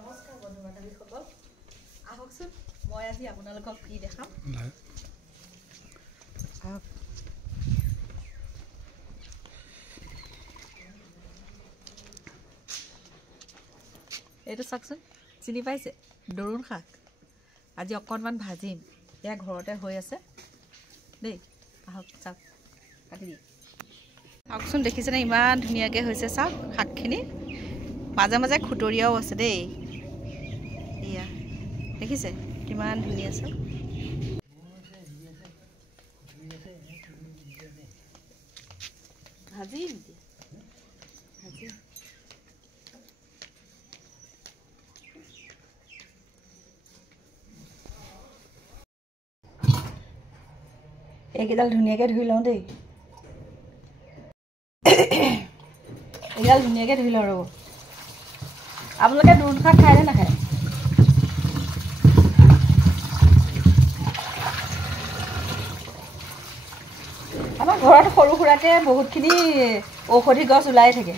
নমস্কাৰ বন্ধু বান্ধৱীসকল আহকচোন মই আজি আপোনালোকক কি দেখাম এইটো চাওকচোন চিনি পাইছে দৰুণ শাক আজি অকণমান ভাজিম ইয়া ঘৰতে হৈ আছে দেই আহক চাওক কাটি দি চাওকচোন দেখিছেনে ইমান ধুনীয়াকৈ হৈছে চাওক শাকখিনি মাজে মাজে খুতৰীয়াও আছে দেই ইয়া দেখিছে কিমান ধুনীয়া আছে ভাজি ভাজি এইকেইডাল ধুনীয়াকৈ ধুই লওঁ দেই এইডাল ধুনীয়াকৈ ধুই লওঁ ৰ'ব আপোনালোকে দৰুণ শাক খায়নে নাখায় আমাৰ ঘৰত সৰু সুৰাকৈ বহুতখিনি ঔষধি গছ ওলাই থাকে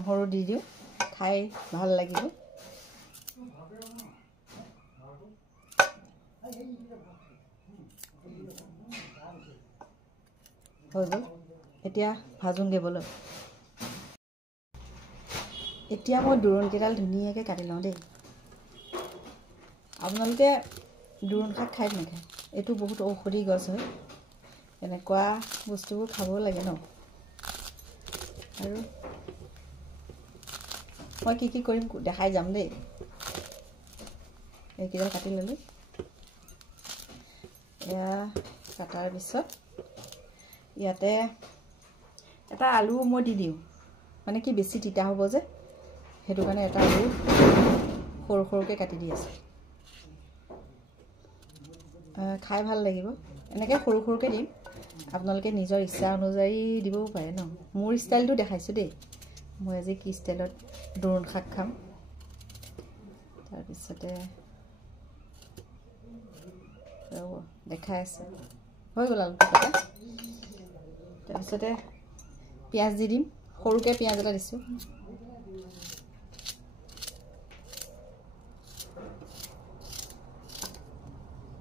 সৰু দি দিওঁ খাই ভাল লাগিব হৈ গ'ল এতিয়া ভাজোঁগৈ ব'লক এতিয়া মই দৰুণকেইডাল ধুনীয়াকৈ কাটি লওঁ দেই আপোনালোকে দৰুণ শাক খায় নাখায় এইটো বহুত ঔষধি গছ হয় এনেকুৱা বস্তুবোৰ খাব লাগে ন আৰু মই কি কি কৰিম দেখাই যাম দেই এইকেইডাল কাটি ল'লোঁ এয়া কাটাৰ পিছত ইয়াতে এটা আলু মই দি দিওঁ মানে কি বেছি তিতা হ'ব যে সেইটো কাৰণে এটা আলু সৰু সৰুকৈ কাটি দি আছোঁ খাই ভাল লাগিব এনেকৈ সৰু সৰুকৈ দিম আপোনালোকে নিজৰ ইচ্ছা অনুযায়ী দিবও পাৰে ন মোৰ ষ্টাইলটো দেখাইছোঁ দেই মই আজি কি ষ্টাইলত দৰুণ শাক খাম তাৰপিছতে দেখাই আছে হৈ গ'ল আলু কটা তাৰপিছতে পিঁয়াজ দি দিম সৰুকৈ পিঁয়াজ এটা দিছোঁ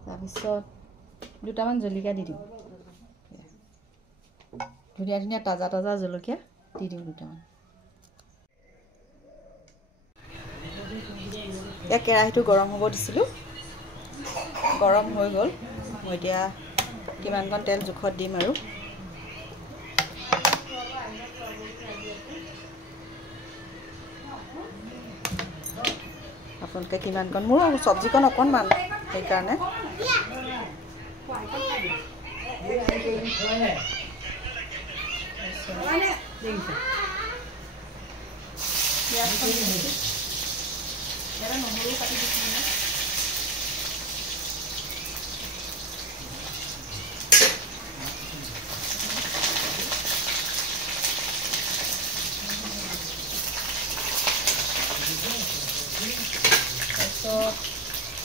তাৰপিছত দুটামান জলকীয়া দি দিম ধুনীয়া ধুনীয়া তাজা তাজা জলকীয়া দি দিম দুটামান এতিয়া কেৰাহীটো গৰম হ'ব দিছিলোঁ গৰম হৈ গ'ল মই এতিয়া কিমানকণ তেল জোখত দিম আৰু আপোনালোকে কিমানকণ মোৰ চব্জিকণ অকণমান সেইকাৰণে নহৰু কাটি দিছোঁ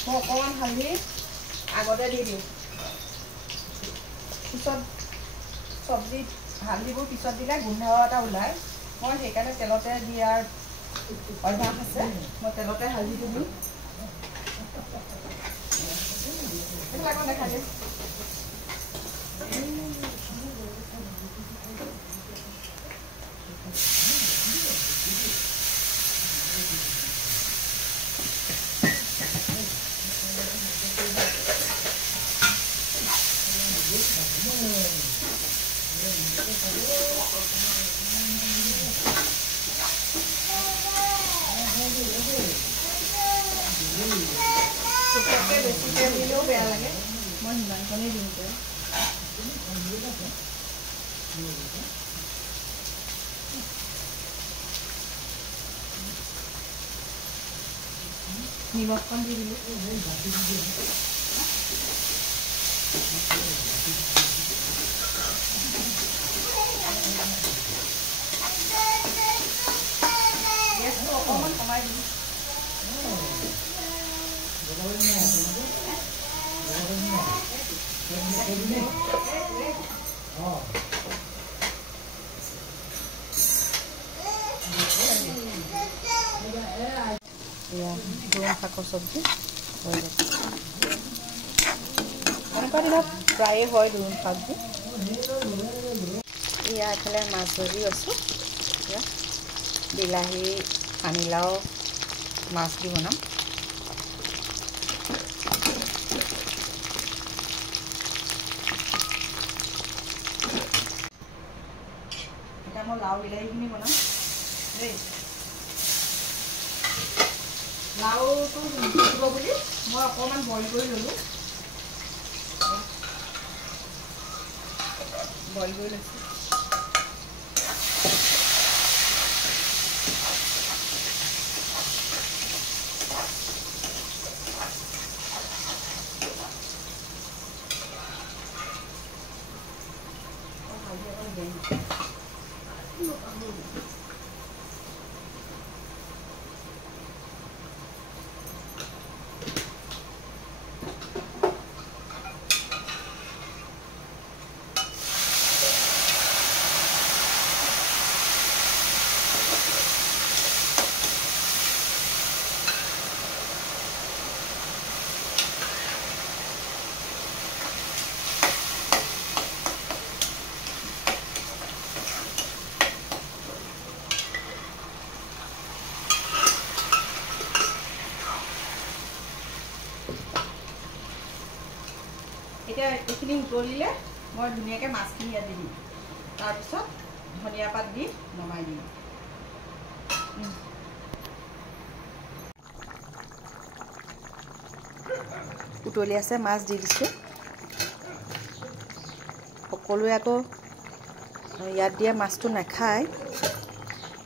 মই অকণমান হালধি আগতে দি দিওঁ পিছত চব্জিত হালধিবোৰ পিছত দিলে গোন্ধ এটা ওলায় মই সেইকাৰণে তেলতে দিয়াৰ অভ্যাস আছে মই তেলতে হালধিটো দিওঁ সেইবিলাক দেখা দিওঁ বেছিকৈ দিলেও বেয়া লাগে মই সিমানকণেই দিওঁ নিমখখন দি দিলোঁ গেছটো অকণমান দোৰোণ শাকৰ চব্জি হৈ গৈছে এনেকুৱা দিনত প্ৰায়ে হয় দোৰোণ শাকবোৰ এফালে মাছ ভাজি আছোঁ বিলাহী পানীলাও মাছ দি বনাম এতিয়া মই লাও বিলাহীখিনি বনাম দেই লাওটো দিব বুলি মই অকণমান বইল কৰি ল'লোঁ বইল কৰি লৈছোঁ এতিয়া এইখিনি উতলিলে মই ধুনীয়াকৈ মাছখিনি ইয়াত দি দিম তাৰপিছত ধনিয়া পাত দি নমাই দিম উতলি আছে মাছ দি দিছোঁ সকলোৱে আকৌ ইয়াত দিয়া মাছটো নাখায়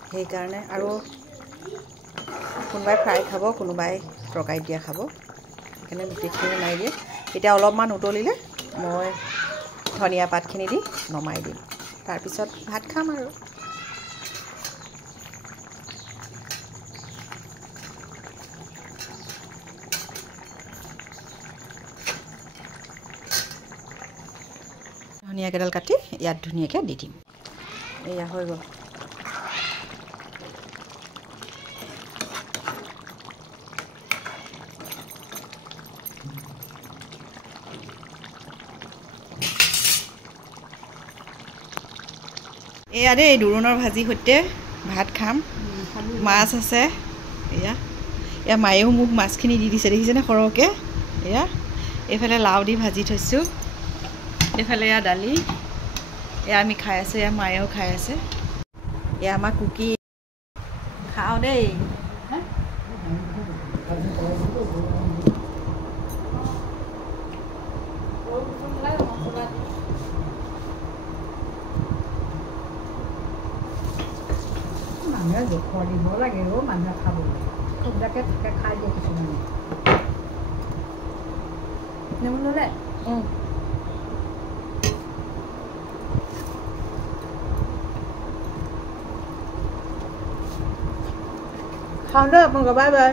সেইকাৰণে আৰু কোনোবাই ফ্ৰাই খাব কোনোবাই তৰকাৰীত দিয়া খাব সেইকাৰণে গোটেইখিনি মাৰি দিয়ে এতিয়া অলপমান উতলিলে মই ধনিয়া পাতখিনি দি নমাই দিম তাৰপিছত ভাত খাম আৰু ধনিয়াকেইডাল কাটি ইয়াত ধুনীয়াকৈ দি দিম এয়া হৈ গ'ল এয়া দেই দোৰোণৰ ভাজি সৈতে ভাত খাম মাছ আছে এয়া মায়েও মোক মাছখিনি দি দিছে দেখিছেনে সৰহকৈ এয়া এইফালে লাও দি ভাজি থৈছোঁ এইফালে এয়া দালি এয়া আমি খাই আছোঁ এয়া মায়েও খাই আছে এয়া আমাৰ কুকি খাওঁ দেই মানুহে জোখৰ দিব লাগে মানুহে খাবলৈ খুবজাকে থাকে খাই দিয়ে কিছুমানে নেমু ল'লে খাওঁ দেই আপোনালোকে বাই বাই